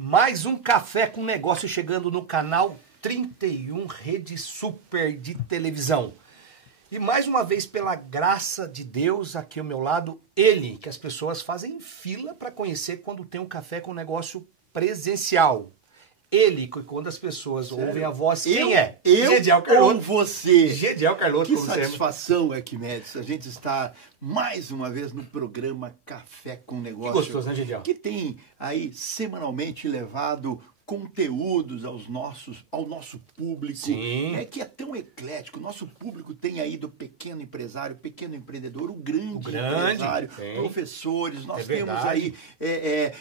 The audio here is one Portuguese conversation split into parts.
Mais um Café com Negócio chegando no canal 31 Rede Super de televisão. E mais uma vez, pela graça de Deus, aqui ao meu lado, ele, que as pessoas fazem fila para conhecer quando tem um Café com Negócio presencial. Ele, quando as pessoas ouvem a voz, quem é? Gediel Carlotto. Ou você? Gediel Carlotto. Que satisfação, Arquimedes, a gente está mais uma vez no programa Café com Negócio. Que gostoso, né, Gediel? Que tem aí semanalmente levado conteúdos ao nosso público, Sim. Que é tão eclético. Nosso público tem aí do pequeno empresário, pequeno empreendedor, o grande empresário, professores, nós temos aí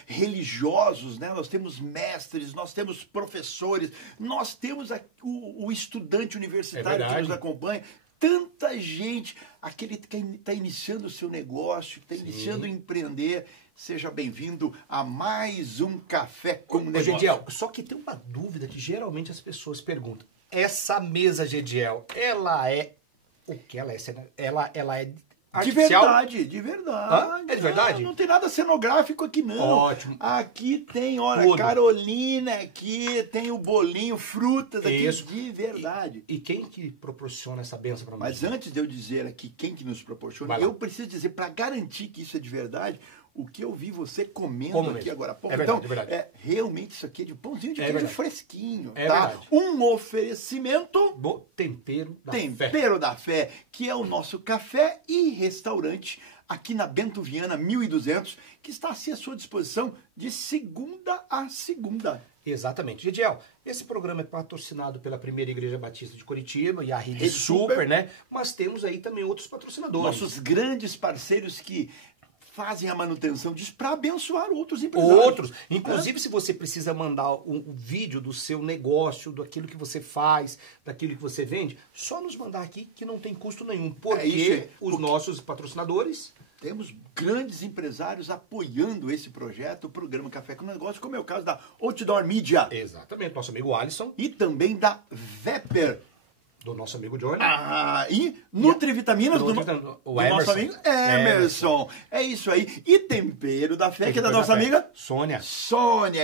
religiosos, né? Nós temos mestres, nós temos professores, nós temos o estudante universitário que nos acompanha. Tanta gente, aquele que está iniciando o seu negócio, que está iniciando a empreender. Seja bem-vindo a mais um Café com Negócio. Gediel, só que tem uma dúvida que geralmente as pessoas perguntam. Essa mesa, Gediel, ela é o que ela é? Ela é artificial? De verdade. É de verdade? Não tem nada cenográfico aqui, não. Ótimo. Aqui tem, olha, tudo. Carolina, aqui tem o bolinho, frutas, isso. Aqui de verdade. E quem que proporciona essa benção para nós? Mas antes de eu dizer aqui quem que nos proporciona, eu preciso dizer, para garantir que isso é de verdade, o que eu vi você comendo aqui agora há pouco. Verdade, então, realmente isso aqui é de pãozinho de queijo fresquinho, tá? Verdade. Um oferecimento do Tempero da Fé, que é o nosso café e restaurante aqui na Bento Viana, 1200, que está assim à sua disposição de segunda a segunda. Exatamente. Gediel, esse programa é patrocinado pela Primeira Igreja Batista de Curitiba e a Rede Super, né? Mas temos aí também outros patrocinadores. Nossos grandes parceiros que fazem a manutenção disso para abençoar outros empresários. Inclusive, se você precisa mandar um vídeo do seu negócio, daquilo que você faz, daquilo que você vende, só nos mandar aqui que não tem custo nenhum. Porque nossos patrocinadores... Temos grandes empresários apoiando esse projeto, o programa Café com Negócio, como é o caso da Outdoor Media. Exatamente, nosso amigo Alisson. E também da Vepper. Do nosso amigo Johnny. E Nutrivitaminas do nosso amigo Emerson. É isso aí. E Tempero da Fé, que é da nossa amiga Sônia.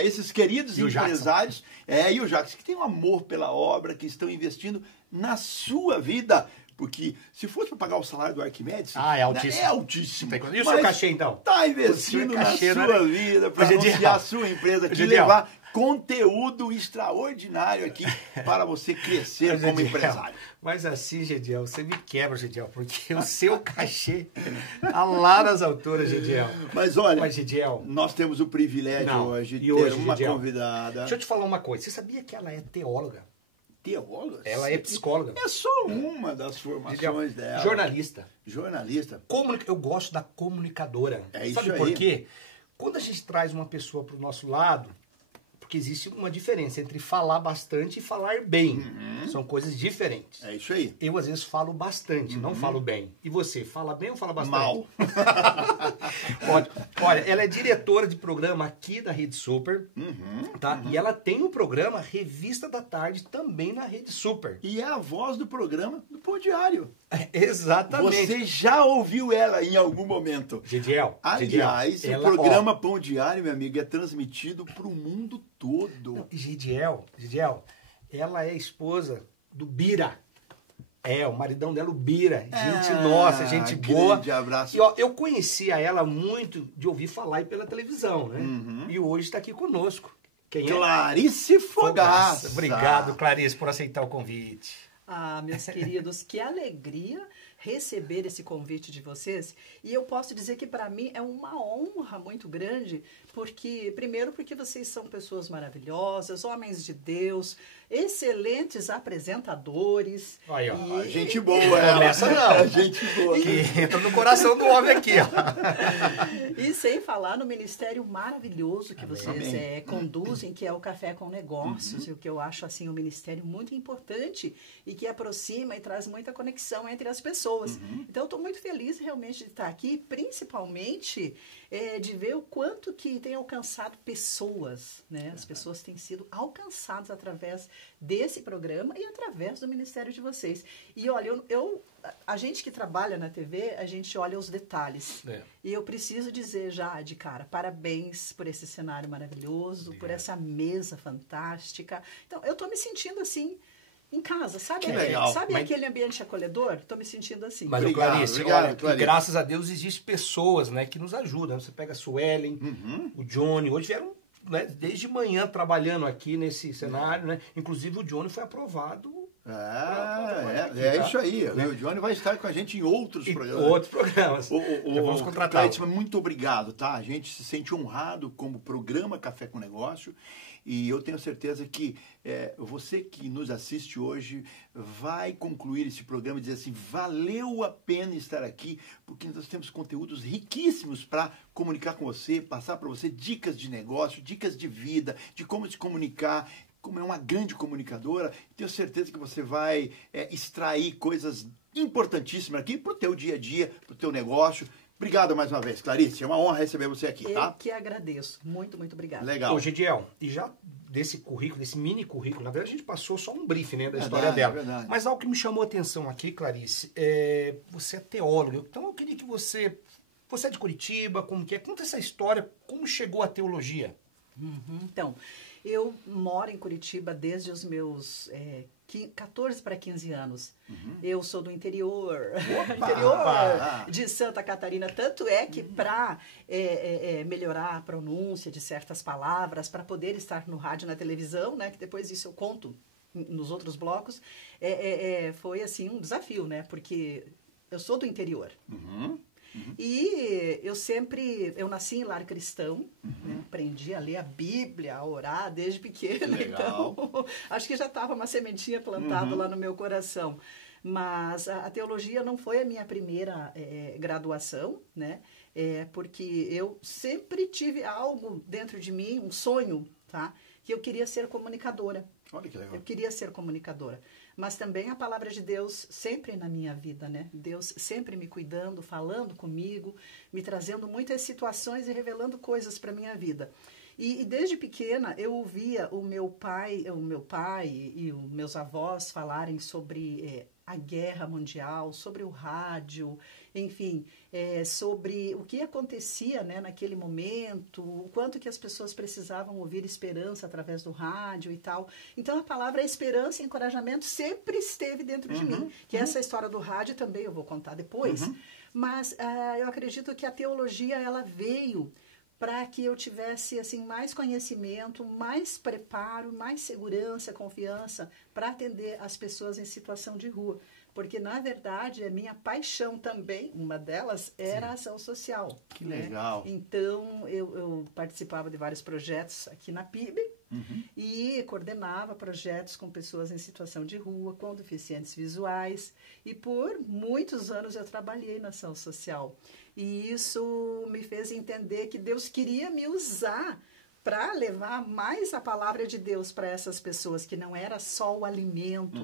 Esses queridos empresários. E o Jackson, que tem um amor pela obra, que estão investindo na sua vida. Porque se fosse para pagar o salário do Arquimedes... é altíssimo. É altíssimo. E o seu cachê, então? Está investindo na sua vida para anunciar a sua empresa aqui, levar conteúdo extraordinário aqui para você crescer como empresário. Mas assim, Gediel, você me quebra, Gediel, porque o seu cachê tá lá nas alturas, Gediel. Mas olha, Gediel, nós temos o privilégio hoje de ter uma convidada. Deixa eu te falar uma coisa. Você sabia que ela é teóloga? Teóloga? Ela é psicóloga. É só uma das formações dela. Jornalista. Eu gosto da comunicadora. É isso. Sabe por quê? Quando a gente traz uma pessoa para o nosso lado, porque existe uma diferença entre falar bastante e falar bem. São coisas diferentes. É isso aí. Eu, às vezes, falo bastante, não falo bem. E você, fala bem ou fala bastante? Mal. Olha, ela é diretora de programa aqui da Rede Super, tá? E ela tem um programa Revista da Tarde também na Rede Super. E é a voz do programa do Pão Diário. Exatamente. Você já ouviu ela em algum momento. Gediel. Aliás, o programa Pão Diário, meu amigo, é transmitido para o mundo todo. Gediel, ela é esposa do Bira. O maridão dela, o Bira. Gente boa. Grande abraço. E eu conhecia ela muito de ouvir falar e pela televisão, né? E hoje está aqui conosco. Quem é? Clarice Fogaça. Obrigado, Clarice, por aceitar o convite. Meus queridos, que alegria receber esse convite de vocês. E eu posso dizer que para mim é uma honra muito grande, porque vocês são pessoas maravilhosas, homens de Deus, excelentes apresentadores. Aí, ó. Gente boa, começa não. Gente boa. Que entra no coração do homem aqui, ó. E sem falar no ministério maravilhoso que vocês conduzem, que é o Café com Negócios, o que eu acho assim um ministério muito importante e que aproxima e traz muita conexão entre as pessoas. pessoas. Então, eu estou muito feliz realmente de estar aqui, principalmente de ver o quanto que tem alcançado pessoas, né? As pessoas têm sido alcançadas através desse programa e através do ministério de vocês. E olha, a gente que trabalha na TV, a gente olha os detalhes. E eu preciso dizer já de cara, parabéns por esse cenário maravilhoso, por essa mesa fantástica. Então, eu estou me sentindo assim, em casa, sabe? Que legal. Sabe aquele ambiente acolhedor? Estou me sentindo assim. Mas, Clarice, graças a Deus existem pessoas, né, que nos ajudam. Você pega a Suelen, o Johnny, hoje vieram, né, desde manhã trabalhando aqui nesse cenário, né? Inclusive o Johnny foi aprovado. Isso aí. Né? O Johnny vai estar com a gente em outros programas. Outros programas. Vamos contratar. Muito obrigado, tá? A gente se sente honrado como programa Café com Negócio. E eu tenho certeza que você que nos assiste hoje vai concluir esse programa e dizer assim, valeu a pena estar aqui, porque nós temos conteúdos riquíssimos para comunicar com você, passar para você dicas de negócio, dicas de vida, de como se comunicar. Como é uma grande comunicadora, tenho certeza que você vai extrair coisas importantíssimas aqui para o teu dia a dia, para o teu negócio. Obrigado mais uma vez, Clarice. É uma honra receber você aqui, tá? Eu que agradeço. Muito, muito obrigada. Legal. Ô, Gediel, e já desse currículo, desse mini currículo, na verdade a gente passou só um briefing, né, da história dela. Verdade. Mas algo que me chamou a atenção aqui, Clarice, você é teóloga. Então eu queria que você é de Curitiba, como que é? Conta essa história, como chegou a teologia. Então, eu moro em Curitiba desde os meus 14 para 15 anos. Eu sou do interior, de Santa Catarina. Tanto é que para melhorar a pronúncia de certas palavras, para poder estar no rádio e na televisão, né, que depois isso eu conto nos outros blocos, foi assim um desafio, né, porque eu sou do interior. E eu nasci em lar cristão, né? Aprendi a ler a Bíblia, a orar desde pequena, então acho que já estava uma sementinha plantada lá no meu coração. Mas a teologia não foi a minha primeira graduação, né? Porque eu sempre tive algo dentro de mim, um sonho, tá? Que eu queria ser comunicadora. Olha que legal. Eu queria ser comunicadora. Mas também a palavra de Deus sempre na minha vida, né? Deus sempre me cuidando, falando comigo, me trazendo muitas situações e revelando coisas para minha vida. E desde pequena eu ouvia o meu pai e os meus avós falarem sobre a guerra mundial, sobre o rádio, enfim, sobre o que acontecia, né, naquele momento, o quanto que as pessoas precisavam ouvir esperança através do rádio e tal. Então a palavra esperança e encorajamento sempre esteve dentro de mim, que essa história do rádio também eu vou contar depois. Mas eu acredito que a teologia ela veio para que eu tivesse assim mais conhecimento, mais preparo, mais segurança, confiança para atender as pessoas em situação de rua. Porque, na verdade, a minha paixão também, uma delas, era a ação social. Que legal. Então, eu participava de vários projetos aqui na PIB e coordenava projetos com pessoas em situação de rua, com deficientes visuais. E por muitos anos eu trabalhei na ação social. E isso me fez entender que Deus queria me usar para levar mais a palavra de Deus para essas pessoas, que não era só o alimento,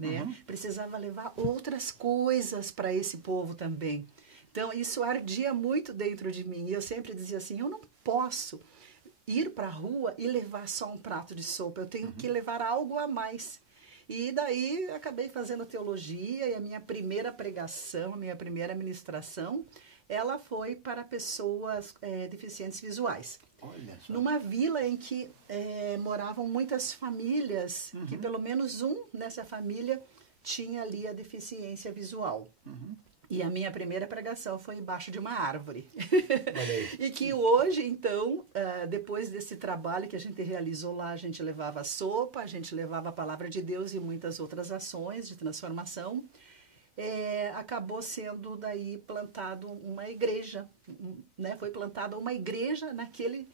né? Precisava levar outras coisas para esse povo também. Então, isso ardia muito dentro de mim. E eu sempre dizia assim, eu não posso ir para a rua e levar só um prato de sopa. Eu tenho que levar algo a mais. E daí, acabei fazendo teologia e a minha primeira pregação, a minha primeira ministração, ela foi para pessoas deficientes visuais. Olha só. Numa vila em que moravam muitas famílias, que pelo menos nessa família tinha ali a deficiência visual. E a minha primeira pregação foi embaixo de uma árvore. E que hoje, então, depois desse trabalho que a gente realizou lá, a gente levava sopa, a gente levava a palavra de Deus e muitas outras ações de transformação. Acabou sendo daí plantado uma igreja, né? Foi plantada uma igreja naquele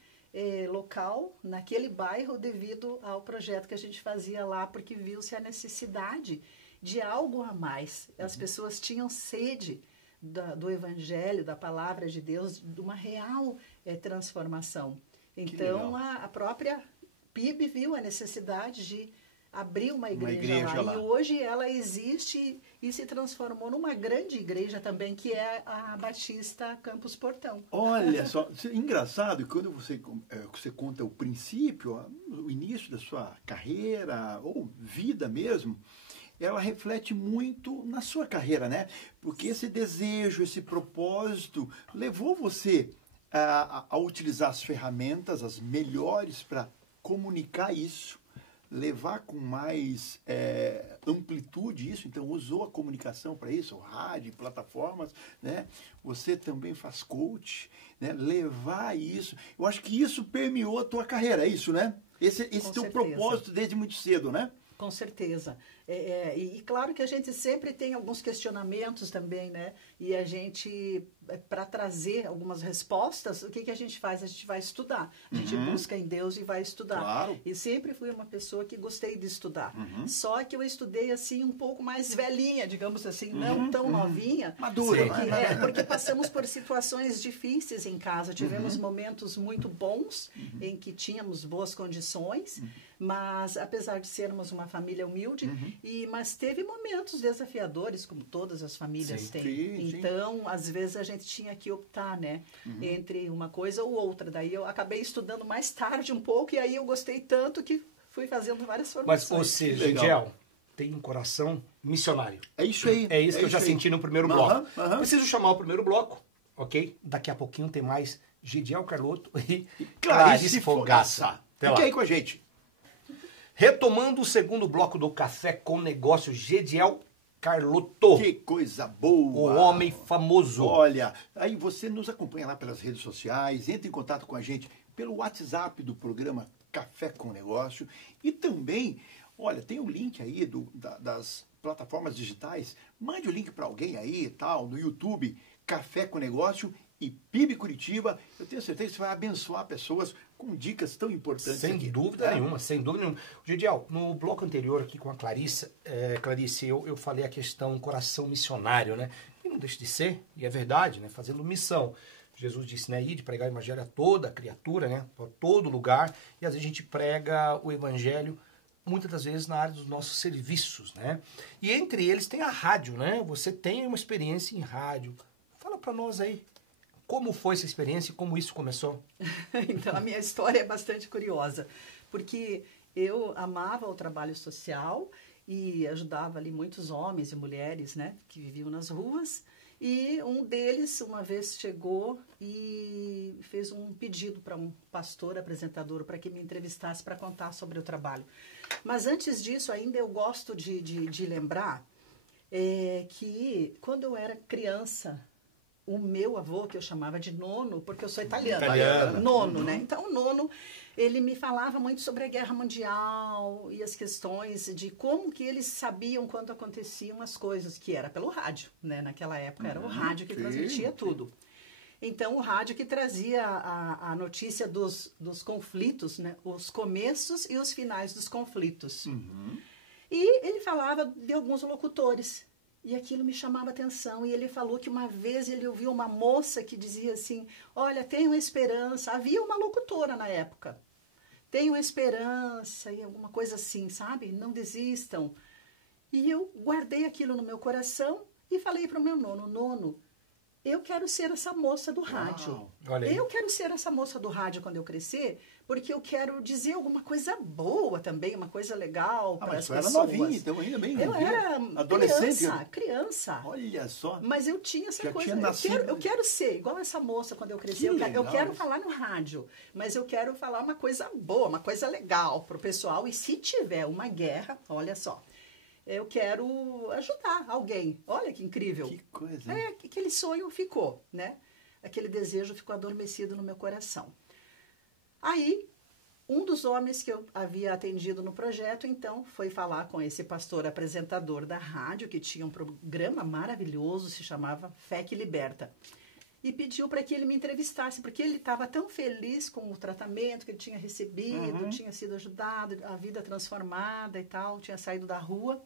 local, naquele bairro, devido ao projeto que a gente fazia lá, porque viu-se a necessidade de algo a mais. As pessoas tinham sede do evangelho, da palavra de Deus, de uma real transformação. Então, a própria PIB viu a necessidade de abriu uma igreja lá. E hoje ela existe e se transformou numa grande igreja também, que é a Batista Campus Portão. Olha só, engraçado, quando você conta o princípio, o início da sua carreira, ou vida mesmo, ela reflete muito na sua carreira, né? Porque esse desejo, esse propósito, levou você a utilizar as ferramentas, as melhores para comunicar isso, levar com mais amplitude isso, então usou a comunicação para isso, o rádio, plataformas, né? Você também faz coach, né? Levar isso, eu acho que isso permeou a tua carreira, é isso, né? Esse teu propósito desde muito cedo, né? Com certeza. E claro que a gente sempre tem alguns questionamentos também, né? E a gente, para trazer algumas respostas, o que a gente faz? A gente vai estudar. A gente busca em Deus e vai estudar. Claro. E sempre fui uma pessoa que gostei de estudar. Só que eu estudei assim um pouco mais velhinha, digamos assim, não tão novinha. Madura. Porque passamos por situações difíceis em casa. Tivemos momentos muito bons em que tínhamos boas condições, mas apesar de sermos uma família humilde, mas teve momentos desafiadores, como todas as famílias têm. Sim. Então, às vezes a gente tinha que optar, né, entre uma coisa ou outra. Daí eu acabei estudando mais tarde um pouco e aí eu gostei tanto que fui fazendo várias formações. Mas, ou seja, Gediel, tem um coração missionário. É isso aí. É isso que eu já senti no primeiro bloco. Preciso chamar o primeiro bloco, ok? Daqui a pouquinho tem mais Gediel Carlotto e Clarice Fogaça. Fique aí com a gente. Retomando o segundo bloco do Café com Negócio, Gediel Carlotto. Que coisa boa! O homem famoso. Olha, aí você nos acompanha lá pelas redes sociais, entra em contato com a gente pelo WhatsApp do programa Café com Negócio e também, olha, tem o link aí das plataformas digitais, mande o link para alguém aí e tal, no YouTube, Café com Negócio e PIB Curitiba. Eu tenho certeza que você vai abençoar pessoas com dicas tão importantes. Sem dúvida nenhuma, sem dúvida nenhuma. Gediel, no bloco anterior aqui com a Clarice, eu falei a questão coração missionário, né? E não deixa de ser, e é verdade, né? Fazendo missão. Jesus disse, né? Ir de pregar o evangelho a toda criatura, né? Para todo lugar. E às vezes a gente prega o evangelho muitas das vezes na área dos nossos serviços, né? E entre eles tem a rádio, né? Você tem uma experiência em rádio. Fala para nós aí. Como foi essa experiência e como isso começou? Então, a minha história é bastante curiosa, porque eu amava o trabalho social e ajudava ali muitos homens e mulheres, né, que viviam nas ruas. E um deles, uma vez, chegou e fez um pedido para um pastor apresentador para que me entrevistasse para contar sobre o trabalho. Mas antes disso, ainda eu gosto de lembrar que quando eu era criança, o meu avô, que eu chamava de nono, porque eu sou italiana. Nono, né? Então, o nono, ele me falava muito sobre a Guerra Mundial e as questões de como que eles sabiam quando aconteciam as coisas, que era pelo rádio, né? Naquela época era o rádio que transmitia tudo. Então, o rádio que trazia a notícia dos conflitos, né? Os começos e os finais dos conflitos. E ele falava de alguns locutores. E aquilo me chamava a atenção. E ele falou que uma vez ele ouviu uma moça que dizia assim, olha, tenham esperança. Havia uma locutora na época. Tenham esperança e alguma coisa assim, sabe? Não desistam. E eu guardei aquilo no meu coração e falei para o meu nono, eu quero ser essa moça do rádio. Eu quero ser essa moça do rádio quando eu crescer, porque eu quero dizer alguma coisa boa também, uma coisa legal para as pessoas. Era novinha, então ainda bem. Eu era adolescente. Criança. Olha só. Mas eu tinha essa coisa. Eu quero ser igual essa moça quando eu crescer. Eu quero falar no rádio, mas eu quero falar uma coisa boa, uma coisa legal para o pessoal. E se tiver uma guerra, olha só, eu quero ajudar alguém. Olha que incrível. Que coisa. Aquele sonho ficou, né? Aquele desejo ficou adormecido no meu coração. Aí, um dos homens que eu havia atendido no projeto, então, foi falar com esse pastor apresentador da rádio, que tinha um programa maravilhoso, se chamava Fé que Liberta. E pediu para que ele me entrevistasse, porque ele estava tão feliz com o tratamento que ele tinha recebido, tinha sido ajudado, a vida transformada e tal, tinha saído da rua.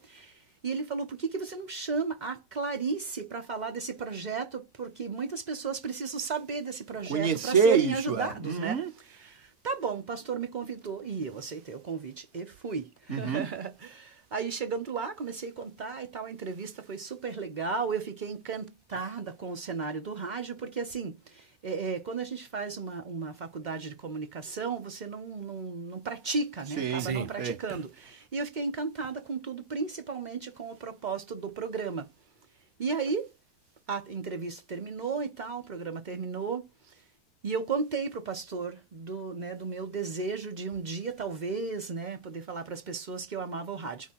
E ele falou, por que você não chama a Clarice para falar desse projeto? Porque muitas pessoas precisam saber desse projeto para serem ajudados, né? Tá bom, o pastor me convidou e eu aceitei o convite e fui. Aí, chegando lá, comecei a contar e tal, a entrevista foi super legal, eu fiquei encantada com o cenário do rádio, porque assim, quando a gente faz uma faculdade de comunicação, você não pratica, né? Sim, Acaba sim, não praticando. E eu fiquei encantada com tudo, principalmente com o propósito do programa. E aí, a entrevista terminou e tal, o programa terminou, e eu contei para o pastor do meu desejo de um dia, talvez, né, poder falar para as pessoas que eu amava o rádio.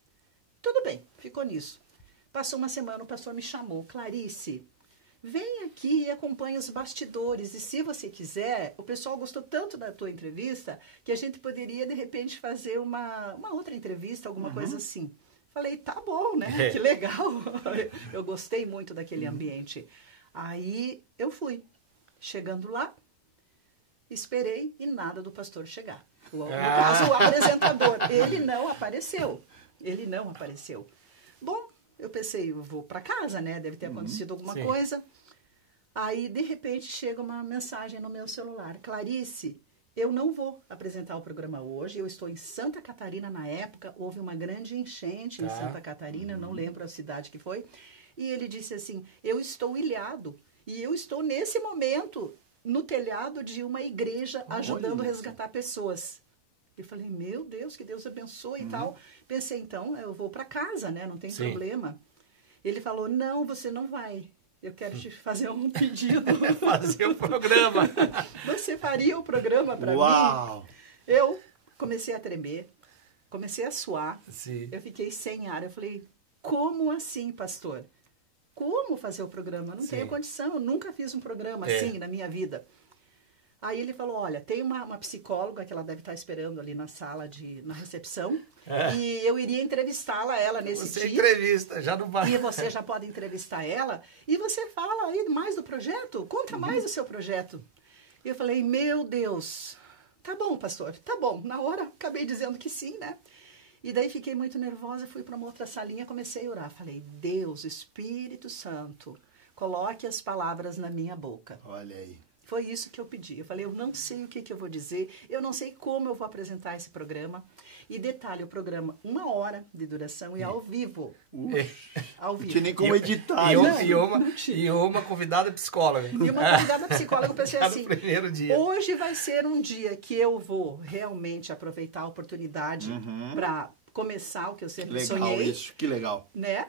Tudo bem, ficou nisso. Passou uma semana, o pastor me chamou. Clarice, vem aqui e acompanha os bastidores. E se você quiser, o pessoal gostou tanto da tua entrevista que a gente poderia, de repente, fazer uma outra entrevista, alguma coisa assim. Falei, tá bom, né? Que legal. Eu gostei muito daquele ambiente. Aí eu fui. Chegando lá, esperei e nada do pastor chegar. No caso, o apresentador. Ele não apareceu. Bom, eu pensei, eu vou para casa, né? Deve ter acontecido alguma coisa. Aí, de repente, chega uma mensagem no meu celular. Clarice, eu não vou apresentar o programa hoje. Eu estou em Santa Catarina na época. Houve uma grande enchente em Santa Catarina. Não lembro a cidade que foi. E ele disse assim, eu estou ilhado. E eu estou, nesse momento, no telhado de uma igreja, ajudando a resgatar pessoas. Eu falei, meu Deus, que Deus abençoe e tal. Pensei, então, eu vou para casa, né? Não tem problema. Ele falou, não, você não vai. Eu quero te fazer um pedido. Fazer o programa. Você faria o programa para mim? Eu comecei a tremer, comecei a suar. Sim. Eu fiquei sem ar. Eu falei, como assim, pastor? Como fazer o programa? Não tenho condição. Eu nunca fiz um programa assim na minha vida. Aí ele falou, olha, tem uma psicóloga que ela deve estar esperando ali na sala, na recepção, e eu iria entrevistá-la, ela nesse dia. Você entrevista, já não vai. E você já pode entrevistar ela, e você fala aí mais do projeto, conta mais do seu projeto. E eu falei, meu Deus, tá bom, pastor, tá bom. Na hora, acabei dizendo que sim, né? E daí fiquei muito nervosa, fui para uma outra salinha, comecei a orar. Falei, Deus, Espírito Santo, coloque as palavras na minha boca. Olha aí. Foi isso que eu pedi. Eu falei, eu não sei o que eu vou dizer, eu não sei como eu vou apresentar esse programa. E detalhe, o programa, 1 hora de duração e ao vivo. Ao vivo. Não tinha nem como editar. E uma convidada psicóloga. E uma convidada psicóloga, eu pensei assim, primeiro dia. Hoje vai ser um dia que eu vou realmente aproveitar a oportunidade para começar o que eu sempre sonhei. Legal isso, que legal. Né?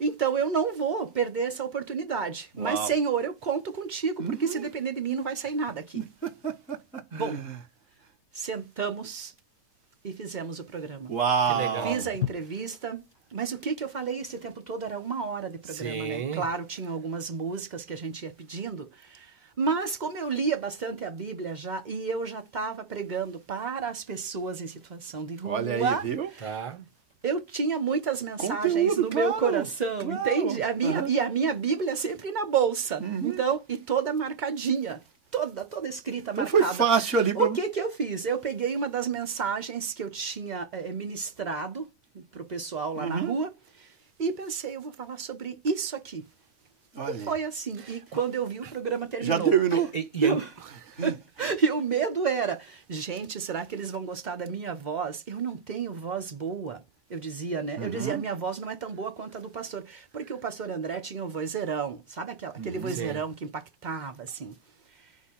Então, eu não vou perder essa oportunidade. Uau. Mas, Senhor, eu conto contigo, porque se depender de mim, não vai sair nada aqui. Bom, sentamos e fizemos o programa. Uau! Que legal. Fiz a entrevista, mas o que eu falei esse tempo todo era 1 hora de programa, né? Claro, tinha algumas músicas que a gente ia pedindo, mas como eu lia bastante a Bíblia já, e eu já estava pregando para as pessoas em situação de rua. Olha aí, viu? Tá. Eu tinha muitas mensagens no meu coração, entende? E a minha Bíblia sempre na bolsa. Então, e toda marcadinha. Toda escrita, então marcada. Foi fácil ali. O que eu fiz? Eu peguei uma das mensagens que eu tinha ministrado para o pessoal lá na rua e pensei, eu vou falar sobre isso aqui. Olha. E foi assim. E quando eu vi, o programa terminou. Já terminou. E o medo era, gente, será que eles vão gostar da minha voz? Eu não tenho voz boa. Eu dizia, né? Eu dizia, a minha voz não é tão boa quanto a do pastor. Porque o pastor André tinha um vozeirão. Sabe aquele vozeirão que impactava, assim?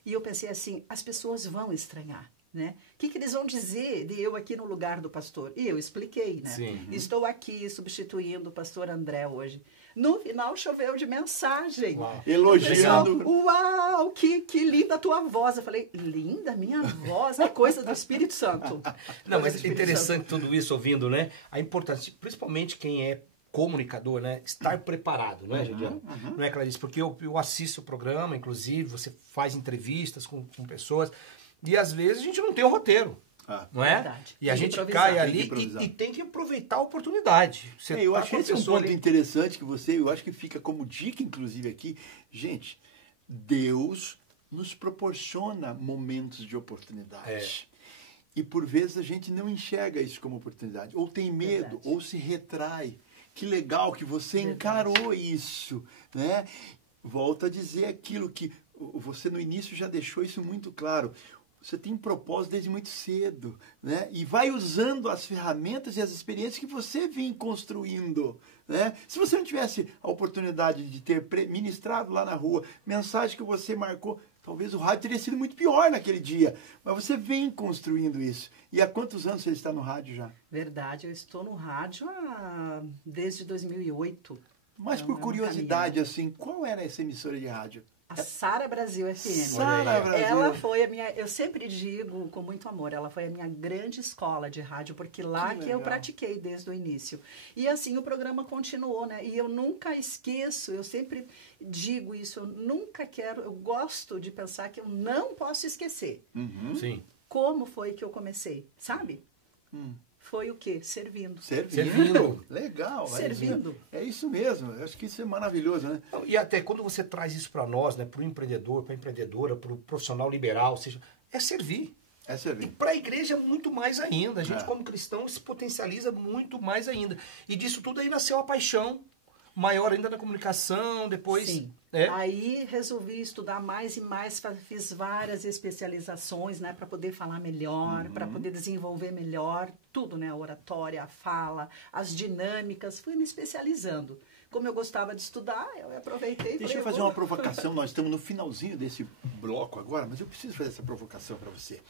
E eu pensei assim, as pessoas vão estranhar, né? O que eles vão dizer de eu aqui no lugar do pastor? E eu expliquei, né? Sim. Estou aqui substituindo o pastor André hoje. No final, choveu de mensagem. Uau. Elogiando. Pessoal, uau, que linda a tua voz. Eu falei, linda minha voz? É coisa do Espírito Santo. Não, mas é interessante tudo isso, ouvindo, né? A importância, principalmente quem é comunicador, né? Estar preparado, não é, Juliano? Não é, Clarice? Porque eu assisto o programa, inclusive, você faz entrevistas com pessoas, e às vezes a gente não tem o roteiro. Não é? Verdade. E a gente cai ali e tem que aproveitar a oportunidade. Eu achei esse um ponto interessante que eu acho que fica como dica, inclusive, aqui. Gente, Deus nos proporciona momentos de oportunidade. E por vezes a gente não enxerga isso como oportunidade. Ou tem medo, ou se retrai. Que legal que você encarou isso, né? Volto a dizer aquilo que você no início já deixou isso muito claro. Você tem um propósito desde muito cedo, né? E vai usando as ferramentas e as experiências que você vem construindo, né? Se você não tivesse a oportunidade de ter ministrado lá na rua, mensagem que você marcou, talvez o rádio teria sido muito pior naquele dia. Mas você vem construindo isso. E há quantos anos você está no rádio já? Verdade, eu estou no rádio desde 2008. Mas por curiosidade, assim, qual era essa emissora de rádio? A Sara Brasil FM. Sara Brasil. Ela foi a minha, eu sempre digo com muito amor, ela foi a minha grande escola de rádio, porque lá que eu pratiquei desde o início. E assim o programa continuou, né? E eu nunca esqueço, eu sempre digo isso, eu nunca quero, eu gosto de pensar que eu não posso esquecer. Sim. Como foi que eu comecei, sabe? Foi o quê? Servindo. Servindo. Legal. Servindo. É isso mesmo. Eu acho que isso é maravilhoso, né? E até quando você traz isso para nós, né, para o empreendedor, para a empreendedora, para o profissional liberal, ou seja, é servir. É servir. E para a igreja, muito mais ainda. A gente, como cristão, se potencializa muito mais ainda. E disso tudo aí nasceu a paixão maior ainda na comunicação, depois... Sim. Aí resolvi estudar mais e mais, fiz várias especializações, né, para poder falar melhor, para poder desenvolver melhor tudo, né, a oratória, a fala, as dinâmicas, fui me especializando. Como eu gostava de estudar, eu aproveitei e Deixa eu fazer uma provocação, nós estamos no finalzinho desse bloco agora, mas eu preciso fazer essa provocação para você.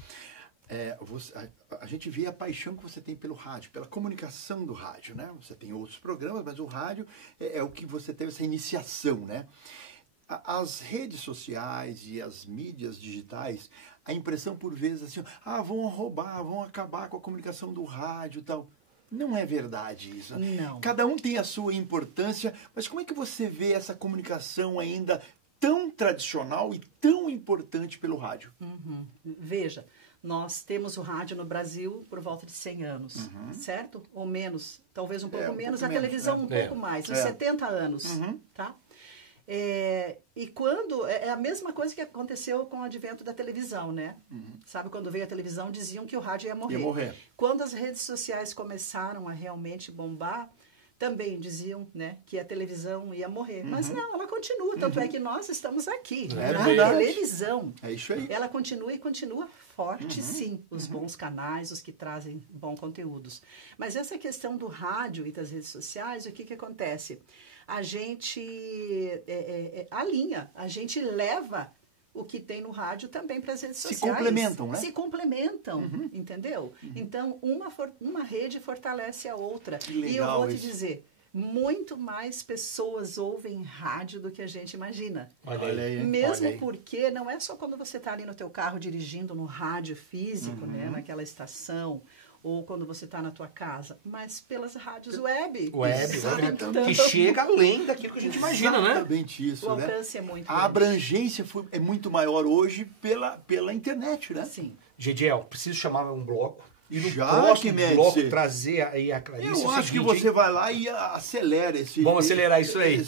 A gente vê a paixão que você tem pelo rádio, pela comunicação do rádio, né? Você tem outros programas, mas o rádio é o que você teve essa iniciação, né? As redes sociais e as mídias digitais, a impressão por vezes assim, vão roubar, vão acabar com a comunicação do rádio e tal. Não é verdade isso. Não. Cada um tem a sua importância, mas como é que você vê essa comunicação ainda tão tradicional e tão importante pelo rádio? Veja, nós temos o rádio no Brasil por volta de 100 anos, certo? Ou menos, talvez um pouco menos, a televisão um pouco mais, uns 70 anos, tá? E quando... É a mesma coisa que aconteceu com o advento da televisão, né? Sabe, quando veio a televisão, diziam que o rádio ia morrer. Quando as redes sociais começaram a realmente bombar, também diziam, né, que a televisão ia morrer. Mas não, ela continua. Tanto é que nós estamos aqui. A televisão, é isso aí. ela continua e continua forte, sim. Os bons canais, os que trazem bons conteúdos. Mas essa questão do rádio e das redes sociais, o que acontece? A gente alinha, a gente leva o que tem no rádio também para as redes sociais. Se complementam, né? Se complementam, entendeu? Então, uma rede fortalece a outra. Que legal. E eu vou te dizer, muito mais pessoas ouvem rádio do que a gente imagina. Olha aí. Mesmo porque não é só quando você está ali no teu carro dirigindo no rádio físico, né, naquela estação, ou quando você está na tua casa, mas pelas rádios web. Que chega além daquilo que a gente imagina, né? Exatamente isso, o alcance é muito grande. A abrangência é muito maior hoje pela internet, né? Sim. Gediel, preciso chamar um bloco. E no Já, próximo bloco Arquimedes, trazer aí a Clarice. Eu acho que você vai lá e acelera esse... Vamos acelerar isso aí.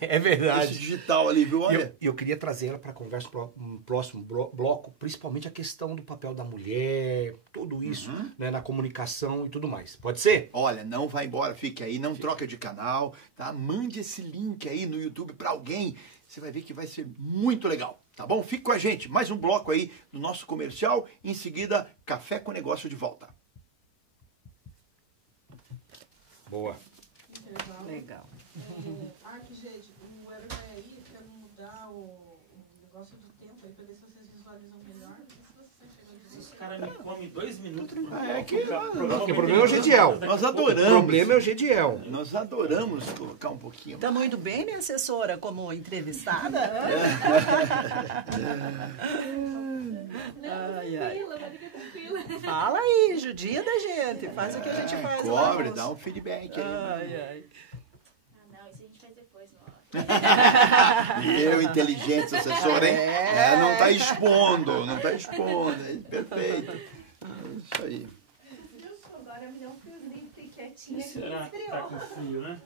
É verdade. Esse digital ali, viu? Olha. Eu queria trazer ela para a conversa no próximo bloco, principalmente a questão do papel da mulher, tudo isso, né, na comunicação e tudo mais. Pode ser? Olha, não vai embora, fique aí, não troca de canal, tá? Mande esse link aí no YouTube para alguém, você vai ver que vai ser muito legal. Tá bom? Fique com a gente. Mais um bloco aí do nosso comercial. Em seguida, Café com Negócio de volta. Boa. Legal. Gente, o Hélio vai aí, quero mudar o negócio de tempo aí, para ver se vocês visualizam melhor. Os caras me comem 2 minutos. O problema é o Gediel. Nós adoramos. O problema é o Gediel. Nós adoramos colocar um pouquinho. Estamos indo bem, minha assessora, como entrevistada? Fala aí, judia da gente. Faz o que a gente faz. Cobre, dá um feedback aí. Não, isso a gente faz depois, não. Eu, inteligente, assessora, hein? Não tá expondo, Perfeito. Isso aí. Agora me deu um friozinho, fiquei quietinha aqui. Será que tá com frio, né?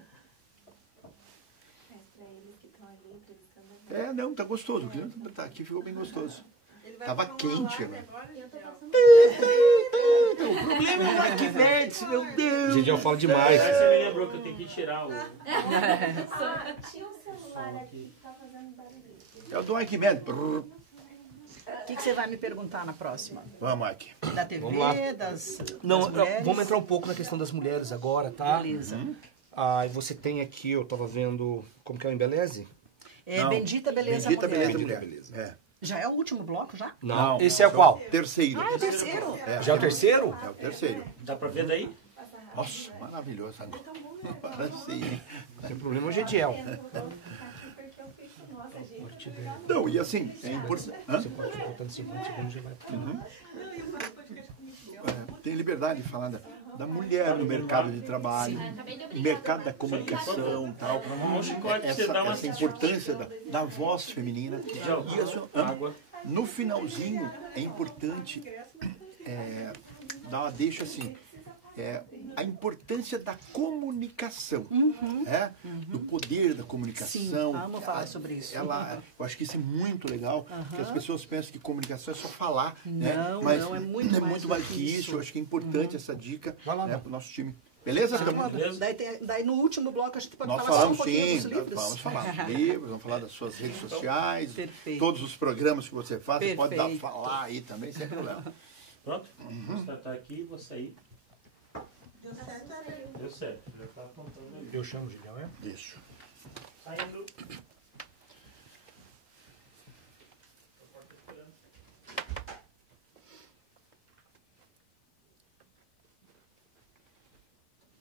Mas pra eles que estão ali entrevistando. Não, tá gostoso. O clima tá aqui, ficou bem gostoso. Tava quente, né? O problema é o Arquimedes, meu Deus. Gediel fala demais. Aí você me lembrou que eu tenho que tirar o... Tinha um celular aqui que tá fazendo barulho. É o do Arquimedes. O que você vai me perguntar na próxima? Vamos, Mike. Da TV, Vamos lá. das Não, mulheres? vamos entrar um pouco na questão das mulheres agora, tá? Beleza. E você tem aqui, eu tava vendo, como que é o Embeleze? Não. Bendita Beleza Bendita Mulher. Beleza Bendita Mulher. Beleza. É. Já é o último bloco, já? Não, esse é o qual? Terceiro. Ah, é o terceiro. Já é o terceiro? É o terceiro. Dá pra ver daí? Nossa, maravilhoso. Agora sim. Tem problema hoje é Gediel. Não, e assim, é importante. Você pode botando 50 segundos já vai. Tem liberdade de falar da mulher no mercado de trabalho, no mercado da comunicação e tal. Essa importância da voz feminina. E isso, no finalzinho, é importante dar uma deixa assim. A importância da comunicação, do poder da comunicação. Sim, vamos falar sobre isso. Eu acho que isso é muito legal, porque as pessoas pensam que comunicação é só falar, Não, mas não, é muito mais que isso. Eu acho que é importante essa dica para o nosso time. Beleza? Beleza. Daí no último bloco a gente pode Nós falar só um falamos pouquinho dos sim, livros. vamos falar dos livros, vamos falar das suas redes sociais, Perfeito. todos os programas que você faz, você pode Perfeito. falar aí também, sem problema. Pronto? Vou startar aqui e vou sair. Deu certo aí. Deu certo. Já tá apontando ali. Eu chamo o Gediel, é? Isso. Saindo.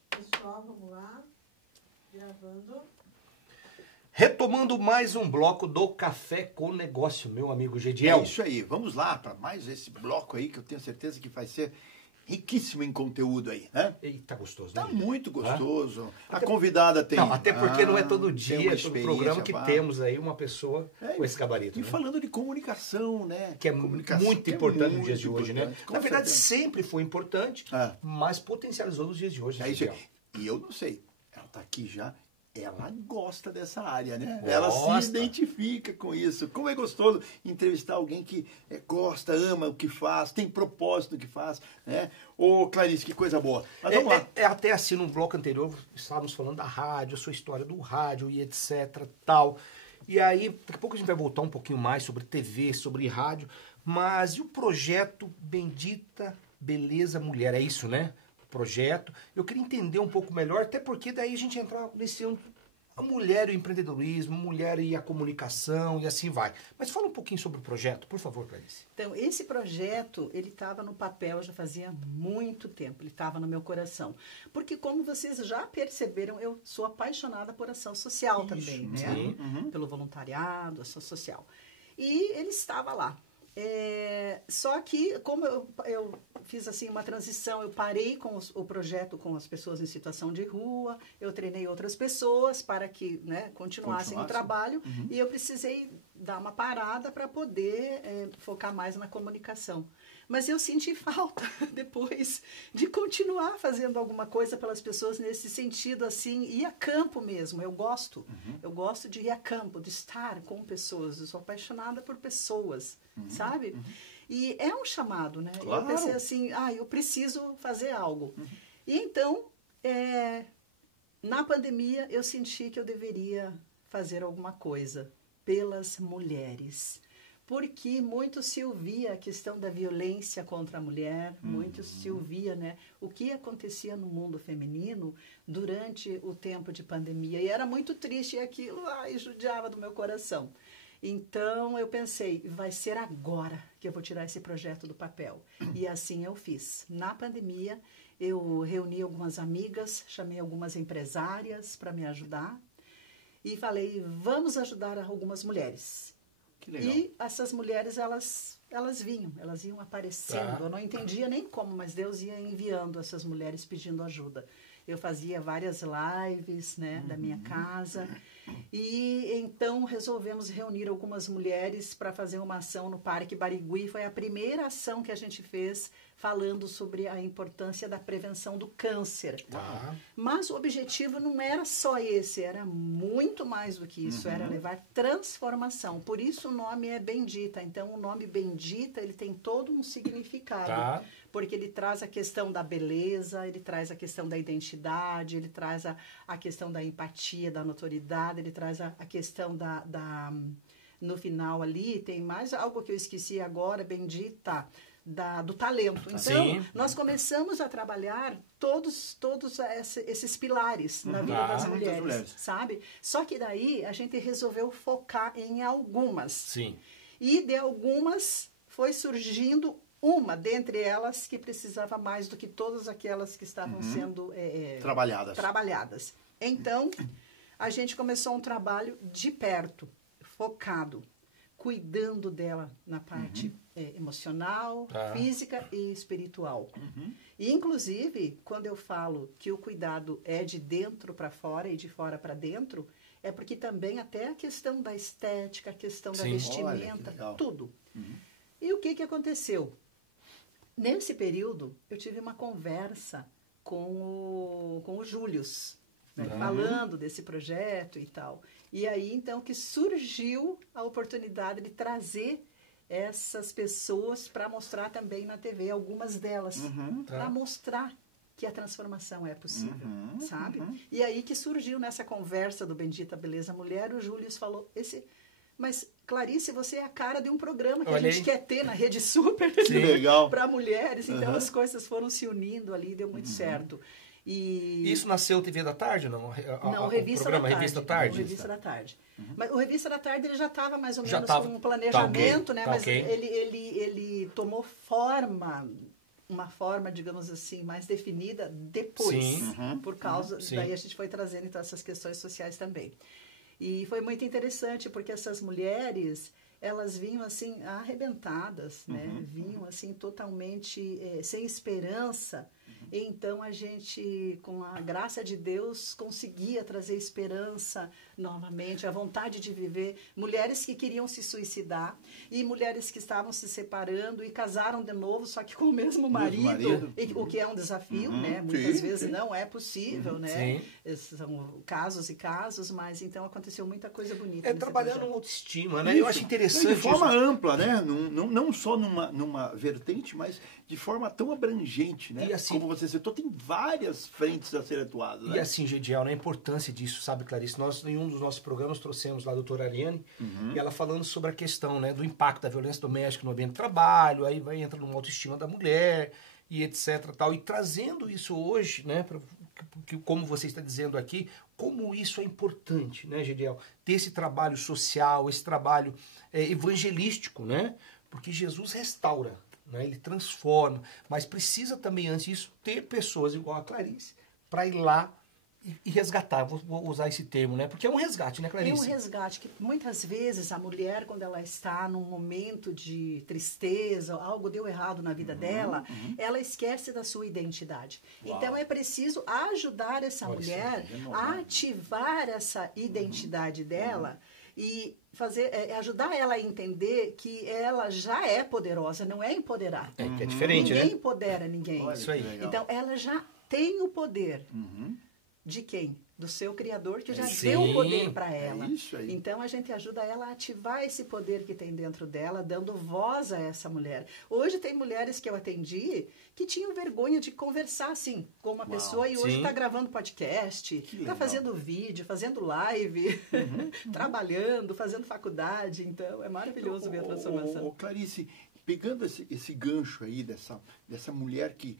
Pessoal, vamos lá. Gravando. Retomando mais um bloco do Café com Negócio, meu amigo Gediel. É isso aí, vamos lá para mais esse bloco aí que eu tenho certeza que vai ser riquíssimo em conteúdo aí, né? Eita, gostoso, né? Tá muito gostoso. A convidada tem... Não, até porque não é todo tem dia, uma todo programa que experiência, temos aí uma pessoa com esse gabarito. E né? falando de comunicação, né? Que é Comunicação, muito que é importante nos muito dias de hoje, né? importante, com Na verdade, certeza. sempre foi importante, mas potencializou nos dias de hoje. É né, isso aí. Gediel? E eu não sei, ela tá aqui já, ela gosta dessa área, né? Gosta. Ela se identifica com isso. Como é gostoso entrevistar alguém que gosta, ama o que faz, tem propósito no que faz, né? Ô, Clarice, que coisa boa. Mas vamos lá. Até assim, no bloco anterior, estávamos falando da rádio, a sua história do rádio e etc, tal. E aí, daqui a pouco a gente vai voltar um pouquinho mais sobre TV, sobre rádio, mas e o projeto Bendita Beleza Mulher? É isso, né? Projeto. Eu queria entender um pouco melhor, até porque daí a gente entrar nesse a mulher e o empreendedorismo, mulher e a comunicação e assim vai. Mas fala um pouquinho sobre o projeto, por favor, Clarice. Então, esse projeto, ele estava no papel já fazia muito tempo, ele estava no meu coração. Porque, como vocês já perceberam, eu sou apaixonada por ação social também, né? sim. Pelo voluntariado, ação social. E ele estava lá. Só que, como eu fiz assim uma transição, eu parei com o projeto com as pessoas em situação de rua, eu treinei outras pessoas para que continuassem o trabalho, e eu precisei dar uma parada para poder focar mais na comunicação. Mas eu senti falta depois de continuar fazendo alguma coisa pelas pessoas nesse sentido, assim, ir a campo mesmo. Eu gosto de ir a campo, de estar com pessoas. Eu sou apaixonada por pessoas, sabe? E é um chamado, né? Claro. Eu pensei assim, eu preciso fazer algo. E então, na pandemia, eu senti que eu deveria fazer alguma coisa pelas mulheres. Porque muito se ouvia a questão da violência contra a mulher, muito se ouvia, né, o que acontecia no mundo feminino durante o tempo de pandemia. E era muito triste, e aquilo judiava do meu coração. Então eu pensei, vai ser agora que eu vou tirar esse projeto do papel. E assim eu fiz. Na pandemia, eu reuni algumas amigas, chamei algumas empresárias para me ajudar e falei, vamos ajudar algumas mulheres. Que legal. E essas mulheres, elas iam aparecendo. Eu não entendia nem como, mas Deus ia enviando essas mulheres pedindo ajuda. Eu fazia várias lives, né, da minha casa. E então resolvemos reunir algumas mulheres para fazer uma ação no Parque Barigui. Foi a primeira ação que a gente fez falando sobre a importância da prevenção do câncer. Mas o objetivo não era só esse, era muito mais do que isso, era levar transformação. Por isso o nome é Bendita. Então o nome Bendita, ele tem todo um significado. Porque ele traz a questão da beleza, ele traz a questão da identidade, ele traz a questão da empatia, da notoriedade, ele traz a questão no final ali, tem mais algo que eu esqueci agora, bendita, do talento. Então, Sim. nós começamos a trabalhar todos esses pilares na vida das mulheres, sabe? Só que daí a gente resolveu focar em algumas. Sim. E de algumas foi surgindo uma dentre elas que precisava mais do que todas aquelas que estavam sendo trabalhadas. Então, a gente começou um trabalho de perto, focado, cuidando dela na parte emocional, física e espiritual. E, inclusive, quando eu falo que o cuidado é de dentro para fora e de fora para dentro, é porque também até a questão da estética, a questão da vestimenta, tudo. E o que aconteceu? Nesse período, eu tive uma conversa com o Július, né, falando desse projeto e tal. E aí, então, que surgiu a oportunidade de trazer essas pessoas para mostrar também na TV, algumas delas, para mostrar que a transformação é possível, sabe? E aí que surgiu nessa conversa do Bendita Beleza Mulher, o Július falou, mas Clarice, você é a cara de um programa que a gente quer ter na Rede Super para mulheres, então as coisas foram se unindo ali, deu muito certo. E isso nasceu TV da Tarde, não? Não, Revista da Tarde. Revista da Tarde. Mas o Revista da Tarde ele já estava mais ou menos com um planejamento, né? Mas ele tomou forma, uma forma, digamos assim, mais definida depois. Por causa, daí a gente foi trazendo então essas questões sociais também. E foi muito interessante, porque essas mulheres, elas vinham assim arrebentadas, né? Vinham assim totalmente sem esperança. Então a gente, com a graça de Deus, conseguia trazer esperança novamente, a vontade de viver. Mulheres que queriam se suicidar e mulheres que estavam se separando e casaram de novo, só que com o mesmo marido. O que é um desafio, né? Muitas vezes não é possível, né? São casos e casos, mas então aconteceu muita coisa bonita. Trabalhando uma autoestima, né? Eu acho interessante. De forma ampla, né? Não só numa vertente, mas de forma tão abrangente, né? E assim, como você citou, tem várias frentes a serem atuadas. Né? E assim, Gediel, a importância disso, sabe, Clarice? Nós, em um dos nossos programas, trouxemos lá a doutora Ariane, e ela falando sobre a questão, né, do impacto da violência doméstica no ambiente de trabalho, aí vai entrar numa autoestima da mulher, e etc. Tal, e trazendo isso hoje, né, como você está dizendo aqui, como isso é importante, né, Gediel? Ter esse trabalho social, esse trabalho evangelístico, né? Porque Jesus restaura. Né? Ele transforma, mas precisa também, antes disso, ter pessoas igual a Clarice para ir lá e resgatar. Vou usar esse termo, né? Porque é um resgate, né, Clarice? É um resgate que muitas vezes a mulher, quando ela está num momento de tristeza, algo deu errado na vida dela, ela esquece da sua identidade. Então é preciso ajudar essa mulher a ativar essa identidade dela e ajudar ela a entender que ela já é poderosa, não é empoderar. Que é diferente, ninguém né? empodera ninguém. Olha, isso aí. Então ela já tem o poder. De quem? Do seu Criador, que já deu o poder para ela. Isso aí. Então a gente ajuda ela a ativar esse poder que tem dentro dela, dando voz a essa mulher. Hoje tem mulheres que eu atendi que tinham vergonha de conversar assim com uma pessoa e hoje está gravando podcast, está fazendo vídeo, fazendo live, trabalhando, fazendo faculdade. Então é maravilhoso ver a transformação. Clarice, pegando esse gancho aí dessa mulher que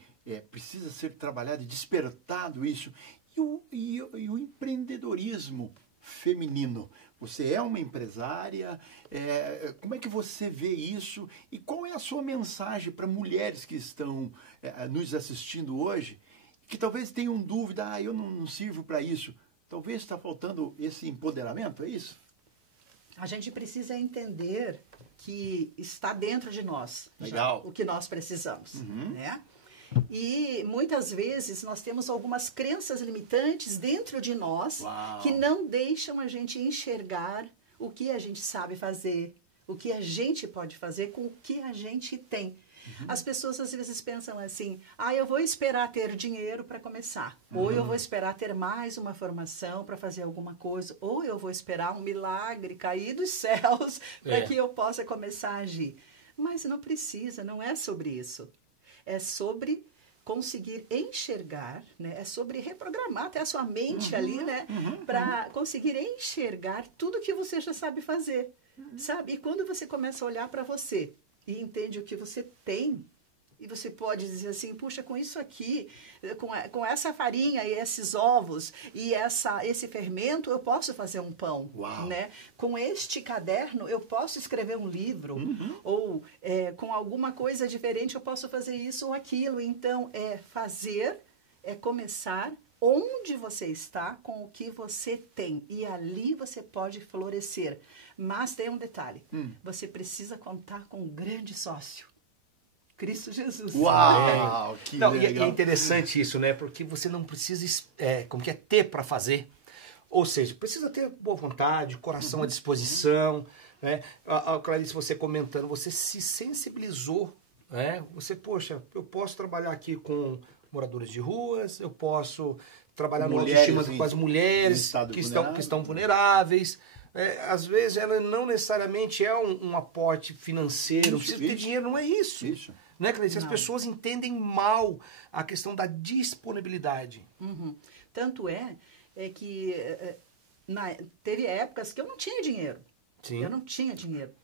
precisa ser trabalhada e despertado isso, e o empreendedorismo feminino. Você é uma empresária, como é que você vê isso e qual é a sua mensagem para mulheres que estão nos assistindo hoje, que talvez tenham dúvida, eu não sirvo para isso. Talvez está faltando esse empoderamento, é isso? A gente precisa entender que está dentro de nós o que nós precisamos, né? E muitas vezes nós temos algumas crenças limitantes dentro de nós que não deixam a gente enxergar o que a gente sabe fazer, o que a gente pode fazer com o que a gente tem. As pessoas às vezes pensam assim, eu vou esperar ter dinheiro para começar, ou eu vou esperar ter mais uma formação para fazer alguma coisa, ou eu vou esperar um milagre cair dos céus para que eu possa começar a agir. Mas não precisa, não é sobre isso. É sobre conseguir enxergar, né? É sobre reprogramar até a sua mente ali, né? Para conseguir enxergar tudo que você já sabe fazer. sabe? E quando você começa a olhar para você e entende o que você tem, e você pode dizer assim, puxa, com isso aqui, com essa farinha e esses ovos e esse fermento, eu posso fazer um pão. Né? Com este caderno, eu posso escrever um livro. Ou com alguma coisa diferente, eu posso fazer isso ou aquilo. Então, fazer, começar onde você está com o que você tem. E ali você pode florescer. Mas tem um detalhe. Você precisa contar com um grande sócio. Cristo Jesus. Uau, que legal. E é interessante isso, né? Porque você não precisa ter para fazer. Ou seja, precisa ter boa vontade, coração à disposição. Né? A Clarice, você comentando, você se sensibilizou. Né? Você, poxa, eu posso trabalhar aqui com moradores de ruas, eu posso trabalhar no autoestima com as mulheres que estão vulneráveis. Às vezes ela não necessariamente é um aporte financeiro, não precisa ter dinheiro, não é isso. Né, Clarice? As pessoas entendem mal a questão da disponibilidade. Tanto que teve épocas que eu não tinha dinheiro. Sim. Eu não tinha dinheiro.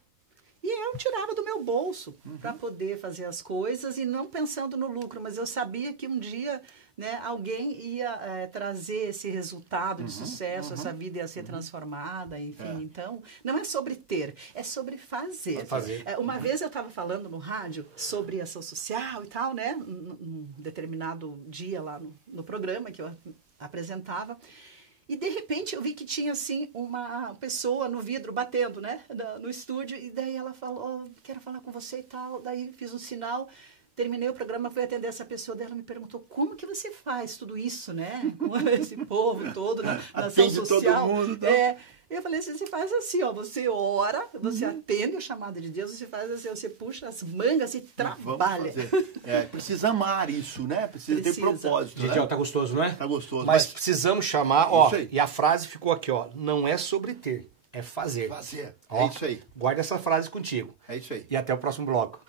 E eu tirava do meu bolso para poder fazer as coisas e não pensando no lucro, mas eu sabia que um dia, né, alguém ia trazer esse resultado de sucesso, essa vida ia ser transformada, enfim. Então, não é sobre ter, é sobre fazer. Uma vez eu estava falando no rádio sobre ação social e tal, né, num determinado dia lá no programa que eu apresentava. E, de repente, eu vi que tinha, assim, uma pessoa no vidro batendo, né, no estúdio. E daí ela falou, quero falar com você e tal. Daí fiz um sinal, terminei o programa, fui atender essa pessoa. Daí ela me perguntou, como que você faz tudo isso, né? Com esse povo todo na ação social. Todo mundo, então. Eu falei assim, você faz assim, ó, você ora, você atende a chamada de Deus, você faz assim, você puxa as mangas e trabalha. Precisa amar isso, né? Precisa ter propósito. Gente, tá gostoso, não é? Tá gostoso. Mas precisamos chamar, e a frase ficou aqui, ó, não é sobre ter, é fazer. Fazer, ó, é isso aí. Guarda essa frase contigo. É isso aí. E até o próximo bloco.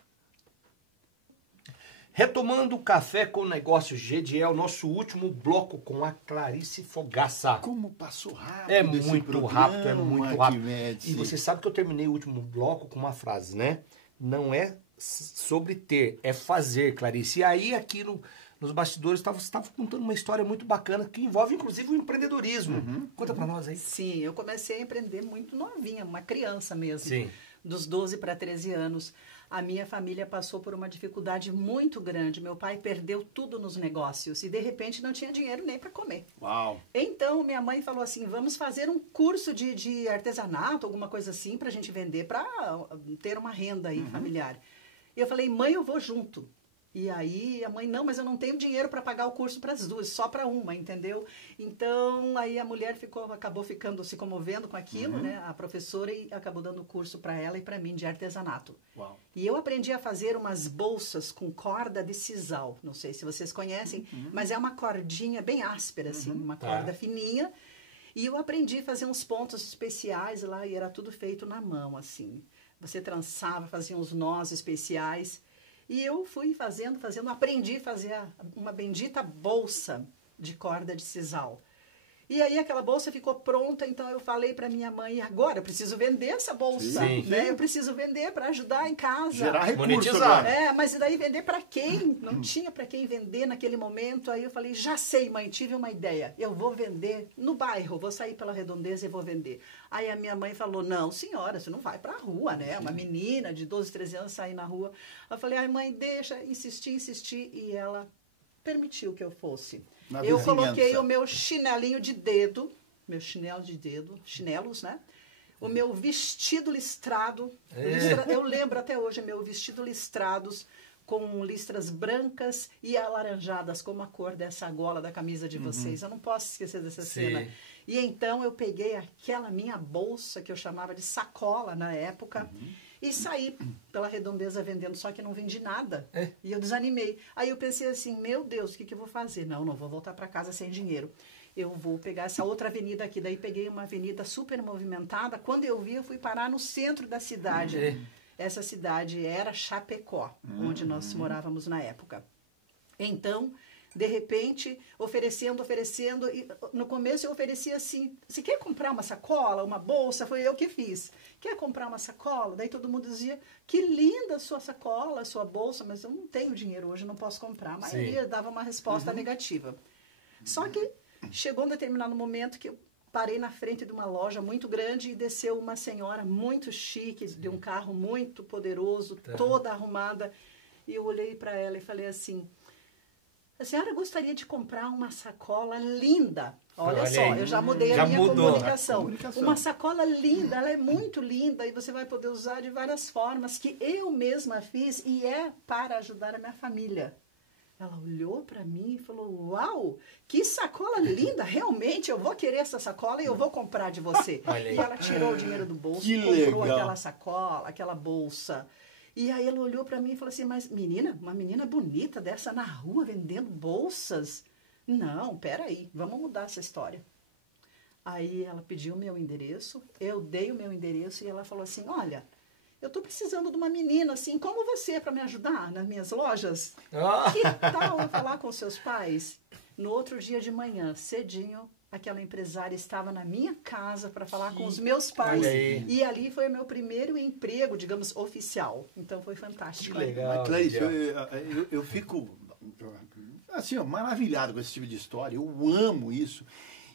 Retomando o Café com Negócios Gediel, nosso último bloco com a Clarice Fogaça. Como passou rápido. É muito rápido. Arquimedes. E você sabe que eu terminei o último bloco com uma frase, né? Não é sobre ter, é fazer, Clarice. E aí aqui nos bastidores você estava contando uma história muito bacana que envolve inclusive o empreendedorismo. Conta pra nós aí. Sim, eu comecei a empreender muito novinha, uma criança mesmo. Sim. Dos 12 para 13 anos. A minha família passou por uma dificuldade muito grande. Meu pai perdeu tudo nos negócios e, de repente, não tinha dinheiro nem para comer. Uau! Então, minha mãe falou assim, vamos fazer um curso de artesanato, alguma coisa assim, para a gente vender, para ter uma renda aí familiar. E eu falei, mãe, eu vou junto. E aí a mãe, não, mas eu não tenho dinheiro para pagar o curso para as duas, só para uma, entendeu? Então, aí a mulher acabou ficando se comovendo com aquilo, né? A professora, e acabou dando o curso para ela e para mim de artesanato. Uau. E eu aprendi a fazer umas bolsas com corda de sisal. Não sei se vocês conhecem, mas é uma cordinha bem áspera, assim, uma corda fininha. E eu aprendi a fazer uns pontos especiais lá e era tudo feito na mão, assim. Você trançava, fazia uns nós especiais. E eu fui fazendo, aprendi a fazer uma bendita bolsa de corda de sisal. E aí aquela bolsa ficou pronta, então eu falei para minha mãe, agora eu preciso vender essa bolsa, né? Eu preciso vender para ajudar em casa. Gerar recurso. Monetizar. Mas e daí vender para quem? Não tinha para quem vender naquele momento. Aí eu falei, já sei, mãe, tive uma ideia. Eu vou vender no bairro, vou sair pela Redondeza e vou vender. Aí a minha mãe falou, não, senhora, você não vai para a rua, né? Uma menina de 12, 13 anos sair na rua. Eu falei, ai mãe, deixa, insisti, e ela permitiu que eu fosse. Eu coloquei o meu chinelinho de dedo, chinelos, né? O meu vestido listrado, eu lembro até hoje, meu vestido listrados com listras brancas e alaranjadas, como a cor dessa gola da camisa de vocês. Eu não posso esquecer dessa cena. E então eu peguei aquela minha bolsa, que eu chamava de sacola na época, e saí pela Redondeza vendendo, só que não vendi nada. E eu desanimei. Aí eu pensei assim, meu Deus, o que eu vou fazer? Não vou voltar para casa sem dinheiro. Eu vou pegar essa outra avenida aqui. Daí peguei uma avenida super movimentada. Quando eu vi, eu fui parar no centro da cidade. Essa cidade era Chapecó, onde nós morávamos na época. Então, De repente, oferecendo, e no começo eu oferecia assim, você quer comprar uma sacola, uma bolsa? Foi eu que fiz. Quer comprar uma sacola? Daí todo mundo dizia, que linda a sua sacola, a sua bolsa, mas eu não tenho dinheiro hoje, não posso comprar. A maioria dava uma resposta negativa. Só que chegou um determinado momento que eu parei na frente de uma loja muito grande e desceu uma senhora muito chique, de um carro muito poderoso, toda arrumada. E eu olhei para ela e falei assim, a senhora gostaria de comprar uma sacola linda? Olha só, aí. eu já mudei Já a minha mudou. comunicação. Uma sacola linda, ela é muito linda e você vai poder usar de várias formas que eu mesma fiz e é para ajudar a minha família. Ela olhou para mim e falou, uau, que sacola linda, realmente eu vou querer essa sacola e eu vou comprar de você. E ela tirou o dinheiro do bolso e comprou aquela sacola, aquela bolsa. E aí ela olhou para mim e falou assim, mas menina, uma menina bonita dessa na rua vendendo bolsas? Não, peraí, vamos mudar essa história. Aí ela pediu o meu endereço, eu dei o meu endereço e ela falou assim, olha, eu estou precisando de uma menina assim como você para me ajudar nas minhas lojas. Que tal eu falar com seus pais? No outro dia de manhã, cedinho, aquela empresária estava na minha casa para falar com os meus pais. E ali foi o meu primeiro emprego, digamos, oficial. Então foi fantástico. Que legal. Clarice, eu fico assim, ó, maravilhado com esse tipo de história. Eu amo isso.